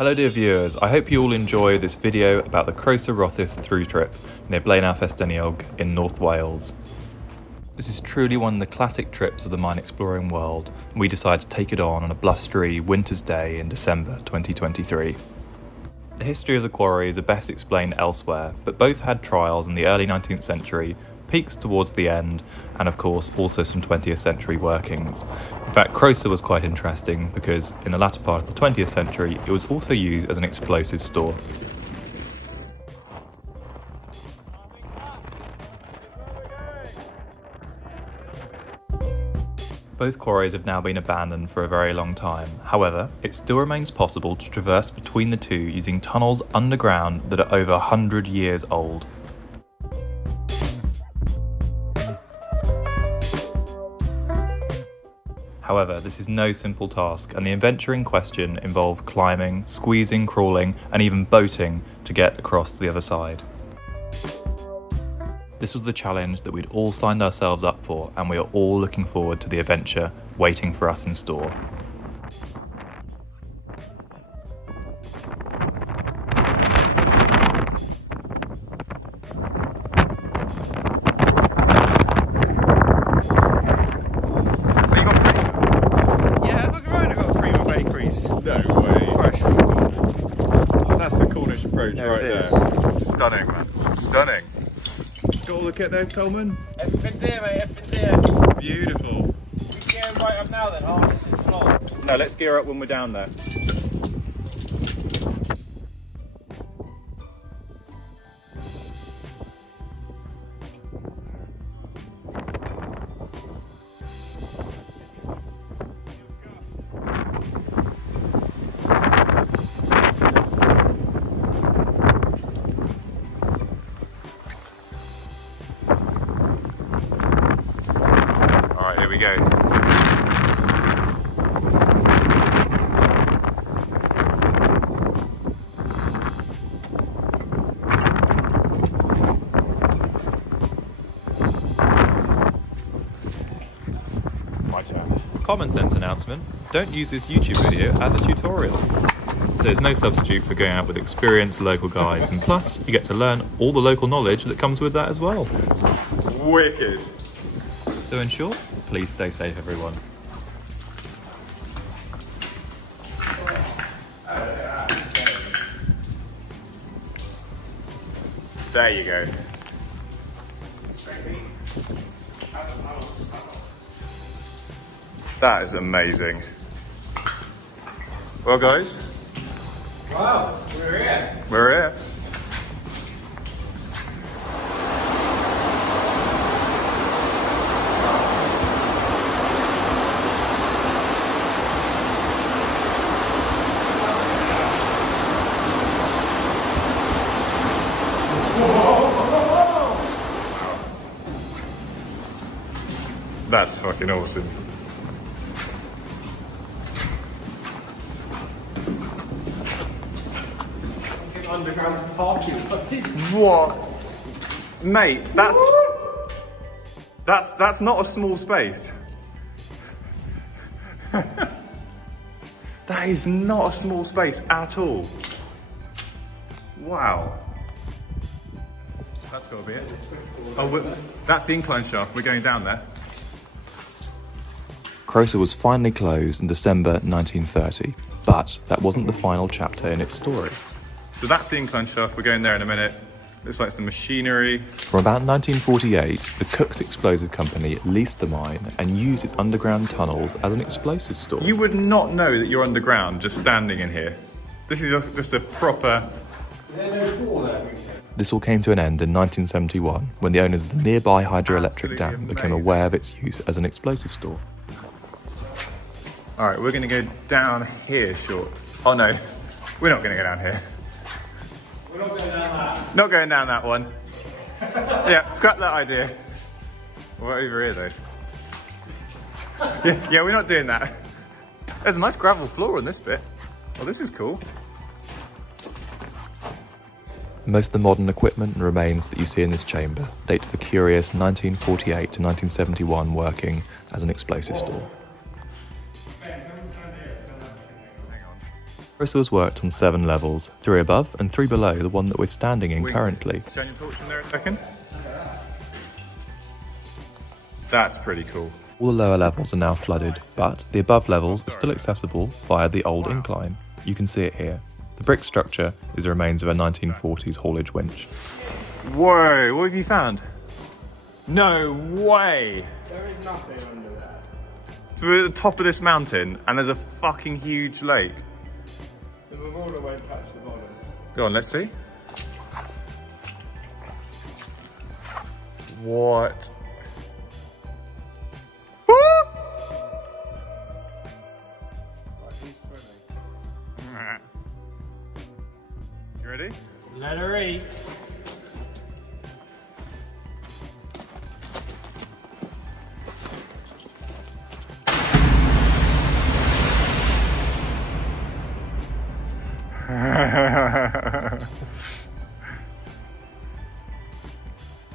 Hello dear viewers, I hope you all enjoy this video about the Croesor-Rhosydd through trip near Blaenau Festiniog in North Wales. This is truly one of the classic trips of the mine exploring world, and we decided to take it on a blustery winter's day in December 2023. The history of the quarries are best explained elsewhere, but both had trials in the early 19th century, peaks towards the end, and of course also some 20th century workings. In fact, Croesor was quite interesting because in the latter part of the 20th century it was also used as an explosives store. Both quarries have now been abandoned for a very long time. However, it still remains possible to traverse between the two using tunnels underground that are over 100 years old. However, this is no simple task, and the adventure in question involved climbing, squeezing, crawling, and even boating to get across to the other side. This was the challenge that we'd all signed ourselves up for, and we are all looking forward to the adventure waiting for us in store. Right there. Stunning, man. Stunning. Got all the kit there, Coleman? Everything's here, mate. Everything's here. Beautiful. We gearing right up now then? Oh, this is floor. No, let's gear up when we're down there. Here we go. My turn. Common sense announcement: don't use this YouTube video as a tutorial. There's no substitute for going out with experienced local guides, and plus you get to learn all the local knowledge that comes with that as well. Wicked. So in short, please stay safe everyone. There you go. That is amazing. Well guys. Wow, we're here. We're here. That's fucking awesome. Underground party. What? Mate, that's not a small space. That is not a small space at all. Wow. That's got to be it. Oh, that's the incline shaft. We're going down there. Croesor was finally closed in December 1930, but that wasn't the final chapter in its story. So that's the incline shaft. We're going there in a minute. Looks like some machinery. From about 1948, the Cook's Explosive Company leased the mine and used its underground tunnels as an explosive store. You would not know that you're underground just standing in here. This is just a proper... This all came to an end in 1971 when the owners of the nearby hydroelectric dam became aware of its use as an explosive store. All right, we're going to go down here short. Oh no, we're not going to go down here. We're not going down that. Not going down that one. Yeah, scrap that idea. We're over here though. Yeah, we're not doing that. There's a nice gravel floor on this bit. Oh, this is cool. Most of the modern equipment and remains that you see in this chamber date to the curious 1948 to 1971 working as an explosive store. Hang on. Croesor was worked on 7 levels, 3 above and 3 below the one that we're standing in currently. Shine your torch in there a second. That's pretty cool. All the lower levels are now flooded, but the above levels are still accessible via the old incline. You can see it here. The brick structure is the remains of a 1940s haulage winch. Whoa, what have you found? No way! There is nothing under there. So we're at the top of this mountain and there's a fucking huge lake. The water won't touch the bottom. Go on, let's see. What? You ready? Let her eat.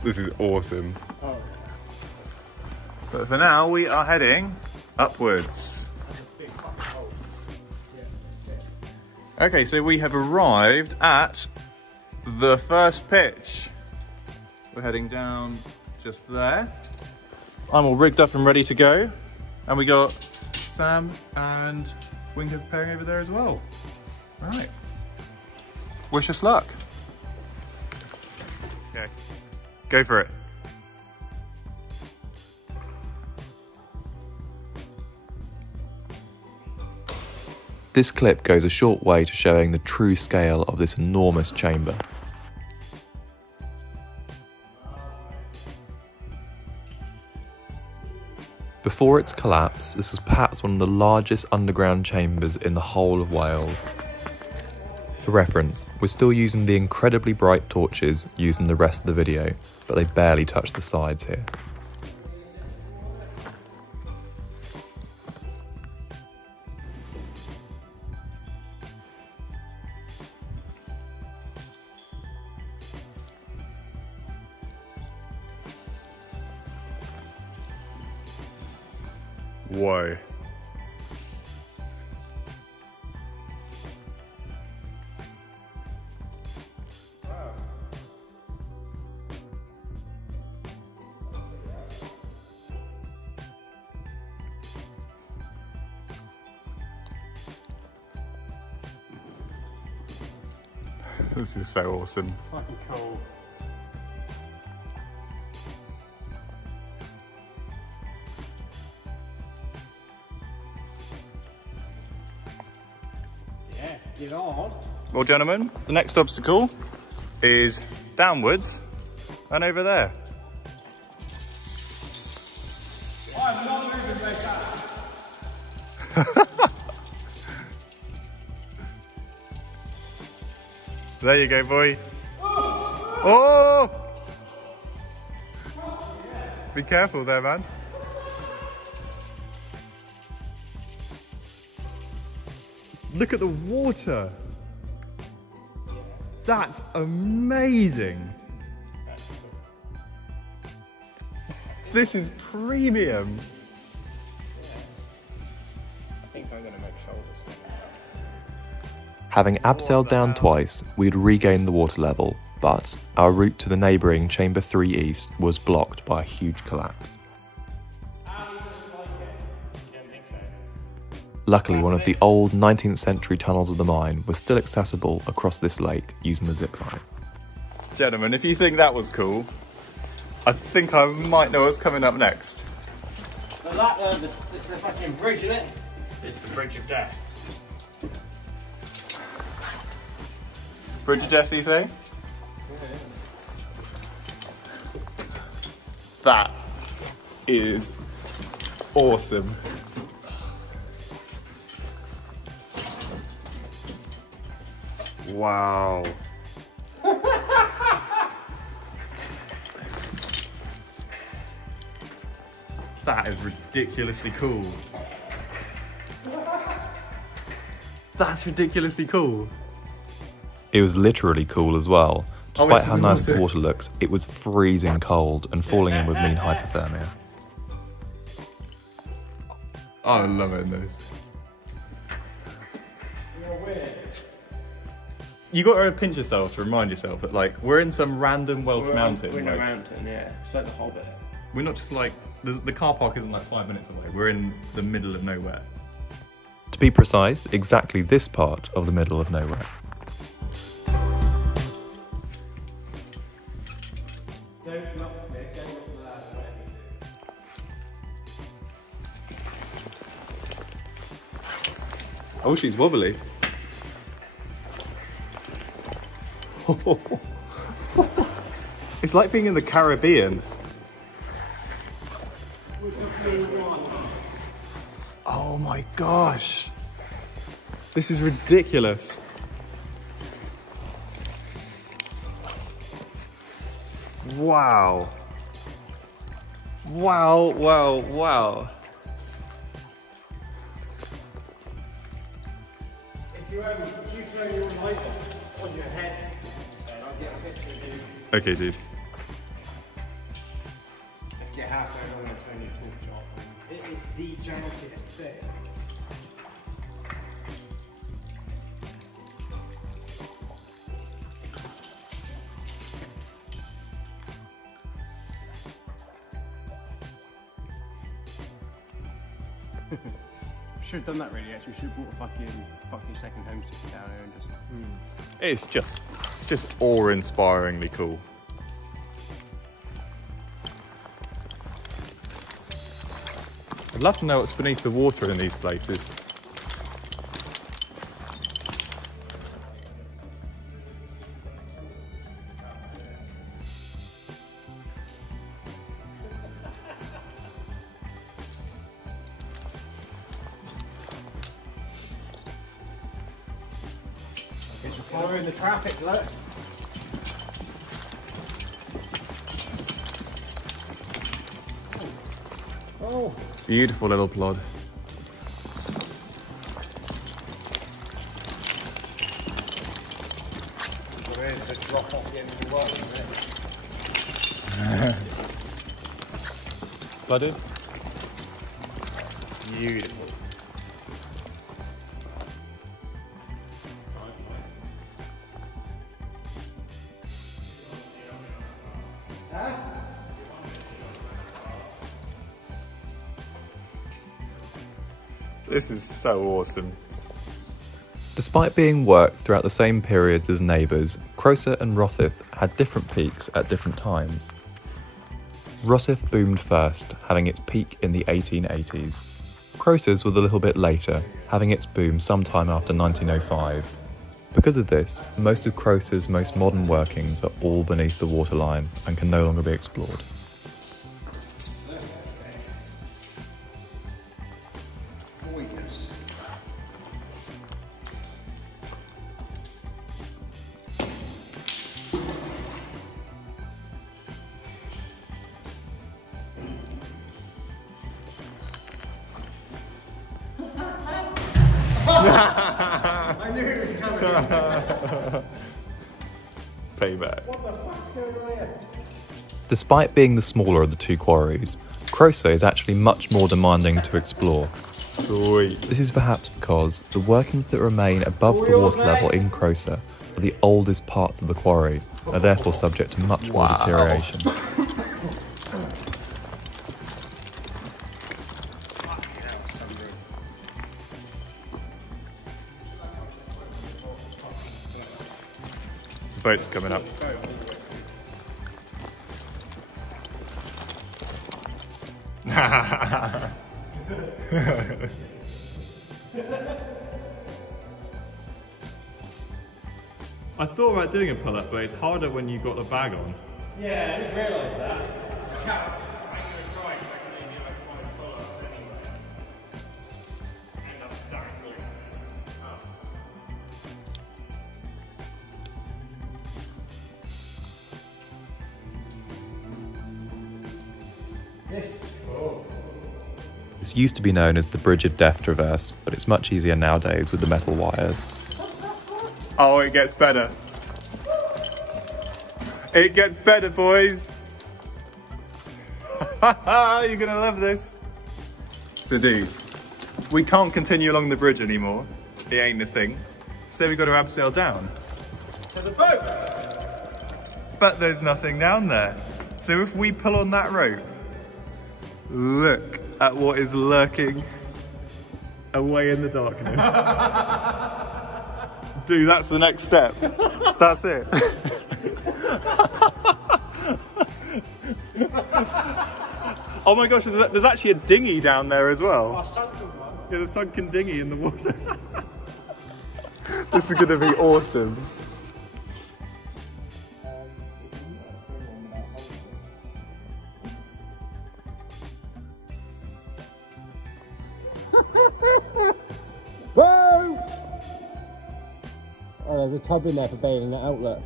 This is awesome. Oh. But for now, we are heading upwards. Okay, so we have arrived at the first pitch. We're heading down just there. I'm all rigged up and ready to go. And we got Sam and Winker preparing over there as well. All right. Wish us luck. Okay, go for it. This clip goes a short way to showing the true scale of this enormous chamber. Before its collapse, this was perhaps one of the largest underground chambers in the whole of Wales. For reference, we're still using the incredibly bright torches used in the rest of the video, but they barely touch the sides here. Whoa. This is so awesome. Fucking cool. Yeah, get on. Well, gentlemen, the next obstacle is downwards and over there. I'm not moving like that. There you go, boy. Oh! Be careful there, man. Look at the water. That's amazing. This is premium. I think I'm gonna make shoulders. Having abseiled down twice, we'd regained the water level, but our route to the neighbouring Chamber 3 East was blocked by a huge collapse. Luckily, one of the old 19th century tunnels of the mine was still accessible across this lake using the zip line. Gentlemen, if you think that was cool, I think I might know what's coming up next. So that, this is the fucking bridge, isn't it? It's the bridge of death. Bridge of Death, you say? That is awesome. Wow. That is ridiculously cool. That's ridiculously cool. It was literally cool as well. Despite it's how nice the water. water looks, it was freezing cold and falling in would mean hypothermia. I love it in this. You're weird. you got to pinch yourself to remind yourself that like we're in some random Welsh mountain. We're in like, a mountain, yeah. It's like the Hobbit. We're not just like the car park isn't like 5 minutes away. We're in the middle of nowhere. To be precise, exactly this part of the middle of nowhere. Don't look there, don't look there. Oh, she's wobbly. It's like being in the Caribbean. Oh my gosh. This is ridiculous. Wow. Wow, wow, wow. If you turn your light on your head, then I'll get a picture of you. Okay, dude. If you're halfway, I'm going to turn your torch off. It is the jankiest thing. Should have done that really actually. Should have brought a fucking second home sticker down here and just. It's just awe-inspiringly cool. I'd love to know what's beneath the water in these places. It's following the traffic, look. Oh. Beautiful little plod. There is the drop off the end of the world, isn't it? Flooded? Beautiful. This is so awesome. Despite being worked throughout the same periods as neighbours, Croesor and Rhosydd had different peaks at different times. Rhosydd boomed first, having its peak in the 1880s. Croesor's was a little bit later, having its boom sometime after 1905. Because of this, most of Croesor's most modern workings are all beneath the waterline and can no longer be explored. I knew it was coming. Payback. What the fuck's going on here? Despite being the smaller of the two quarries, Croesor is actually much more demanding to explore. Sweet. This is perhaps because the workings that remain above the water level in Croesor are the oldest parts of the quarry and are therefore subject to much more deterioration. Boat's coming up. I thought about doing a pull-up, but it's harder when you've got the bag on. Yeah, I didn't realise that. This used to be known as the Bridge of Death Traverse, but it's much easier nowadays with the metal wires. Oh, it gets better. It gets better, boys. You're gonna love this. So dude, we can't continue along the bridge anymore. It ain't the thing. So we got to abseil down. To the boat! But there's nothing down there. So if we pull on that rope, look at what is lurking away in the darkness. Dude, that's the next step. That's it. Oh my gosh, there's actually a dinghy down there as well. Oh, sunken one. There's a sunken dinghy in the water. This is going to be awesome. Oh, there's a tub in there for bailing that outlet.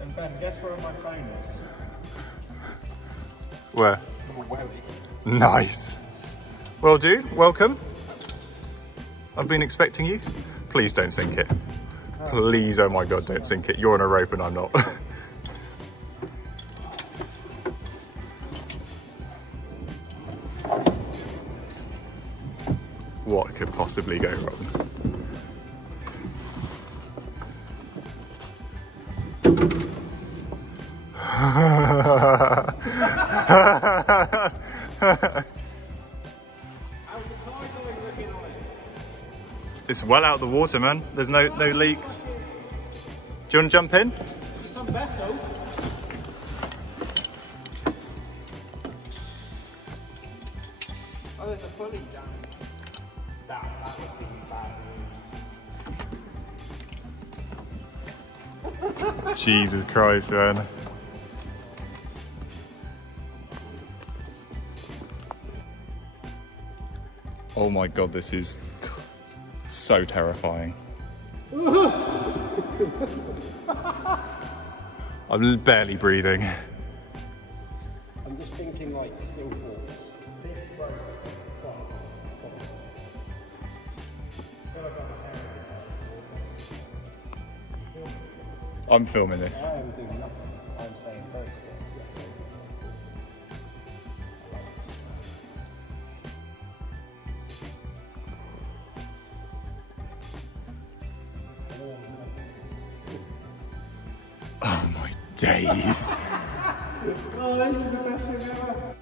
And Ben, guess where my phone is? Where? Nice. Well, dude, welcome. I've been expecting you. Please don't sink it. Please, oh my God, don't sink it. You're on a rope and I'm not. What could possibly go wrong? It's well out of the water, man. There's no leaks. Do you want to jump in? Some vessel. Oh, there's a pulley down. That would be bad news. Jesus Christ, man. Oh my God, this is so terrifying. I'm barely breathing. I'm just thinking like still forks. I'm filming this. I am doing nothing. I'm saying very still. Oh my days. Oh, this is the best thing ever.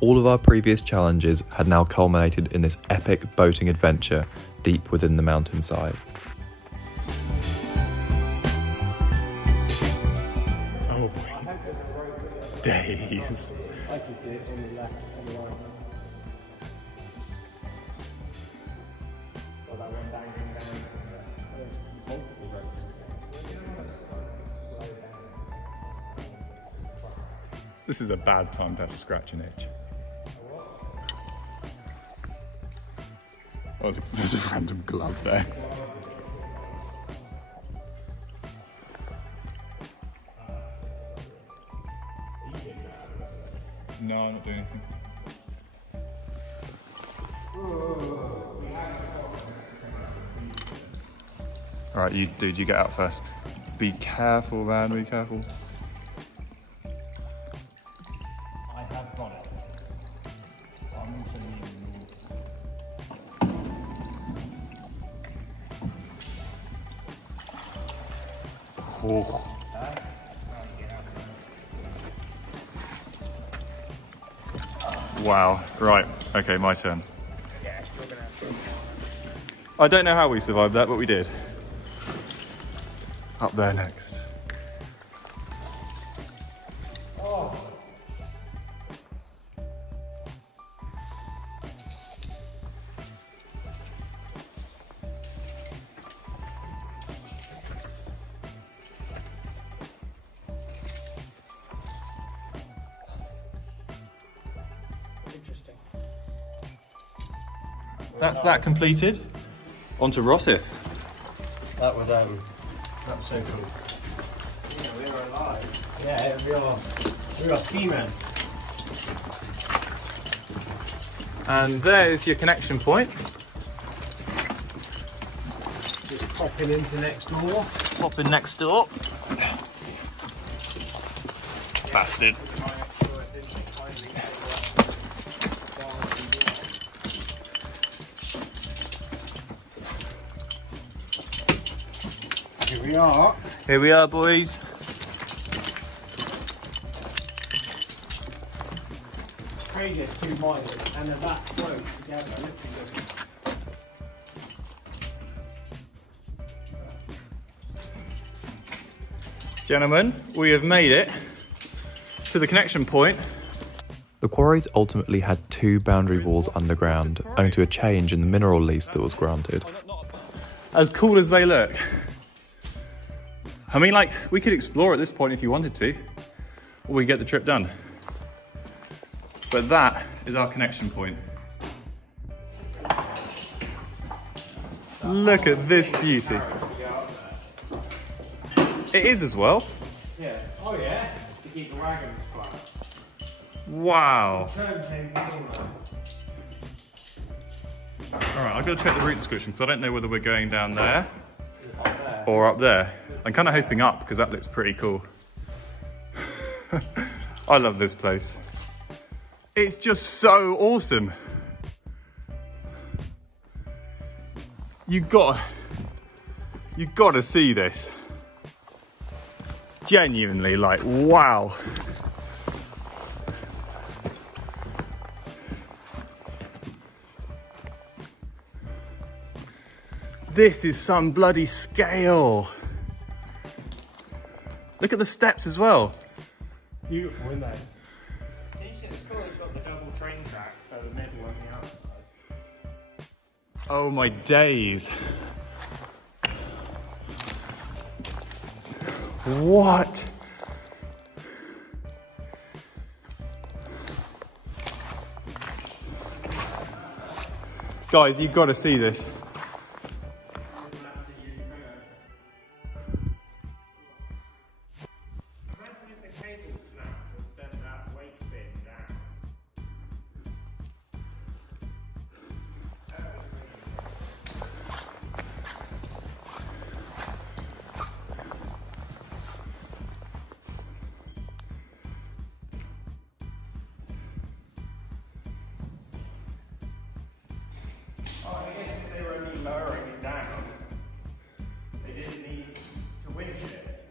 All of our previous challenges had now culminated in this epic boating adventure deep within the mountainside. Oh my days. I can see it's on the left, on the right. Well, that one dangling down. There's multiple ropes. This is a bad time to have to scratch an itch. Oh, there's a random glove there. No, I'm not doing anything. Alright, you dude, you get out first. Be careful, man, be careful. I have got it. I'm also needing Oh. Wow, right, okay, my turn. Yeah, still gonna have to. I don't know how we survived that, but we did. Up there next. Oh. Interesting. That's that completed. On to Rhosydd. That was so cool. Yeah, we are alive. Yeah, we are seamen. And there's your connection point Popping into next door. Popping next door. Bastard. Here we are. Here we are, boys. Crazy, it's 2 miles and they're that close together. Literally just... Gentlemen, we have made it to the connection point. The quarries ultimately had 2 boundary walls underground, owing to a change in the mineral lease that was granted. As cool as they look. I mean, like, we could explore at this point if you wanted to, or we get the trip done. But that is our connection point. Look at this beauty. It is as well. Yeah. Oh yeah. To keep the wagons quiet. Wow. Turntable. Alright, I've got to check the route description because I don't know whether we're going down there or up there. I'm kind of hoping up because that looks pretty cool. I love this place. It's just so awesome. You gotta see this. Genuinely, like, wow. This is some bloody scale. Look at the steps as well. Beautiful, isn't it? Can you see the school has got the double train track for the middle and the outside? Oh my days. What? Guys, you've got to see this. Lowering it down, they didn't need to winch it.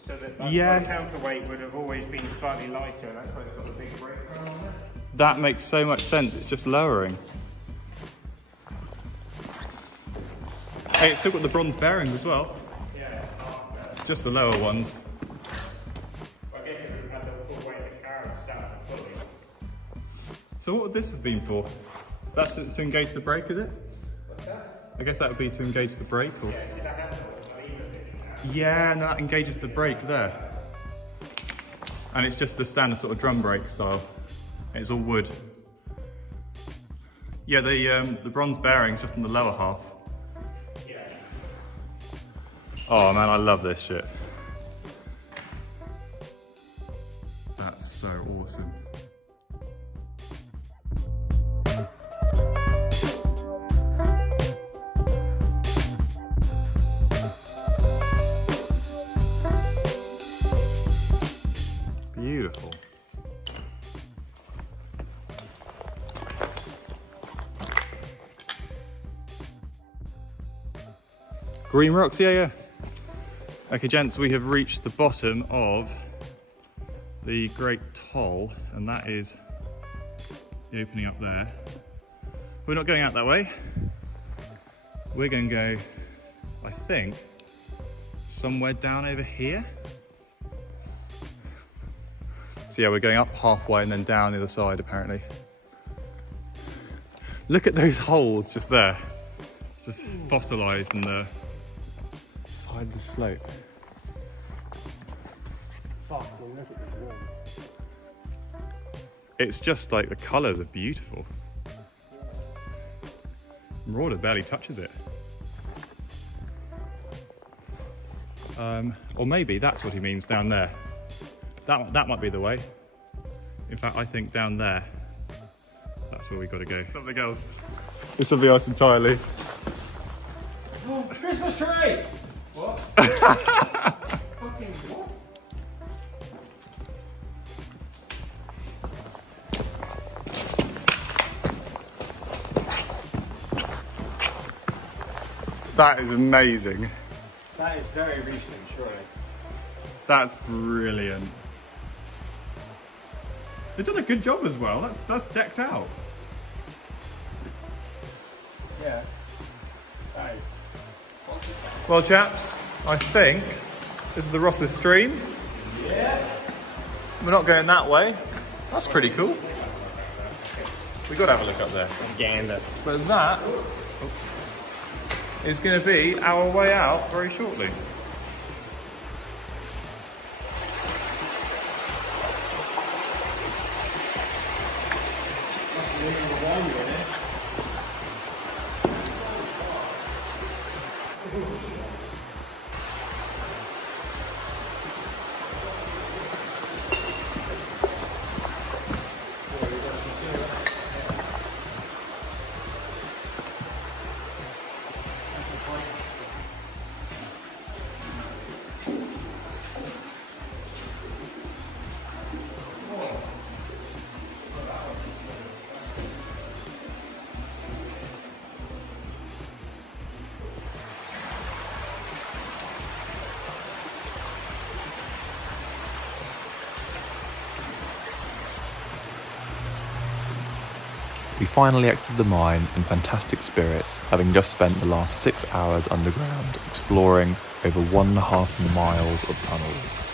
So that the counterweight would have always been slightly lighter, and that's why it's got the big brake on it. That makes so much sense, it's just lowering. Hey, it's still got the bronze bearings as well. Yeah, just the lower ones. Well, I guess it would have had the full weight of the car and start the pulley. So what would this have been for? That's to engage the brake, is it? I guess that would be to engage the brake, or? Yeah, see that handle? Yeah, and that engages the brake there. And it's just a standard sort of drum brake style. It's all wood. Yeah, the bronze bearing's just in the lower half. Yeah. Oh man, I love this shit. That's so awesome. Beautiful. Green rocks, yeah. Okay, gents, we have reached the bottom of the Great Toll, and that is the opening up there. We're not going out that way. We're going to go, I think, somewhere down over here. So yeah, we're going up halfway and then down the other side, apparently. Look at those holes just there. Just fossilised in the side of the slope. Fucking look at this wall. It's just like the colours are beautiful. Marauder barely touches it. Or maybe that's what he means down there. That might be the way. In fact, I think down there, that's where we got to go. Something else. It's something else entirely. Oh, Christmas tree! What? Fucking what? That is amazing. That is very recent, surely. That's brilliant. They've done a good job as well. That's decked out. Yeah. That is. Well, chaps, I think this is the Rhosydd stream. Yeah. We're not going that way. That's pretty cool. We've got to have a look up there. Gander. But that is going to be our way out very shortly. We finally exited the mine in fantastic spirits, having just spent the last 6 hours underground exploring over 1.5 miles of tunnels.